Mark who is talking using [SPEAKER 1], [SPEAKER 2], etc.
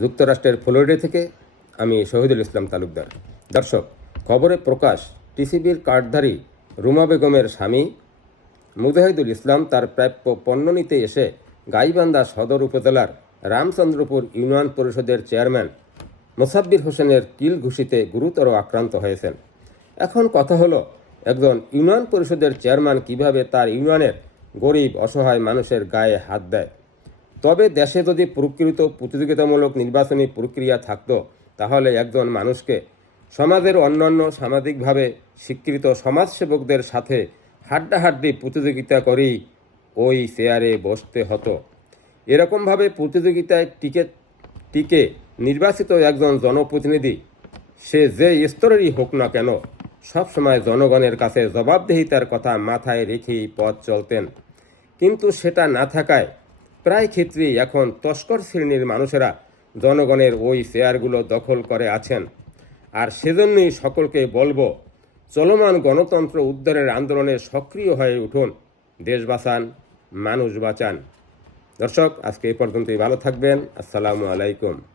[SPEAKER 1] যুক্তরাষ্ট্রের ফ্লোরিডা থেকে আমি শহীদুল ইসলাম তালুকদার। দর্শক, খবরে প্রকাশ, টিসিবির কার্ডধারী রুমা বেগমের স্বামী মুজাহিদুল ইসলাম তার প্রাপ্য পণ্য নিতে এসে গাইবান্ধা সদর উপজেলার রামচন্দ্রপুর ইউনিয়ন পরিষদের চেয়ারম্যান মোসাব্বির হোসেনের কিল ঘুষিতে গুরুতর আক্রান্ত হয়েছেন। এখন কথা হলো, একজন ইউনিয়ন পরিষদের চেয়ারম্যান কীভাবে তার ইউনিয়নের গরিব, অসহায় মানুষের গায়ে হাত দেয়? তবে দেশে যদি প্রকৃত প্রতিযোগিতামূলক নির্বাচনী প্রক্রিয়া থাকতো, তাহলে একজন মানুষকে সমাজের অন্যান্য সামাজিকভাবে স্বীকৃত সমাজসেবকদের সাথে হাড্ডাহাড্ডি প্রতিযোগিতা করেই ওই চেয়ারে বসতে হতো। এরকমভাবে প্রতিযোগিতায় টিকে টিকে নির্বাচিত একজন জনপ্রতিনিধি, সে যে স্তরেরই হোক না কেন, সবসময় জনগণের কাছে জবাবদিহিতার কথা মাথায় রেখেই পথ চলতেন। কিন্তু সেটা না থাকায় প্রায় ক্ষেত্রেই এখন তস্কর শ্রেণির মানুষেরা জনগণের ওই চেয়ারগুলো দখল করে আছেন। আর সেজন্যই সকলকে বলব, চলমান গণতন্ত্র উদ্ধারের আন্দোলনে সক্রিয় হয়ে উঠুন। দেশ বাঁচান, মানুষ বাঁচান। দর্শক, আজকে এই পর্যন্তই। ভালো থাকবেন। আসসালামু আলাইকুম।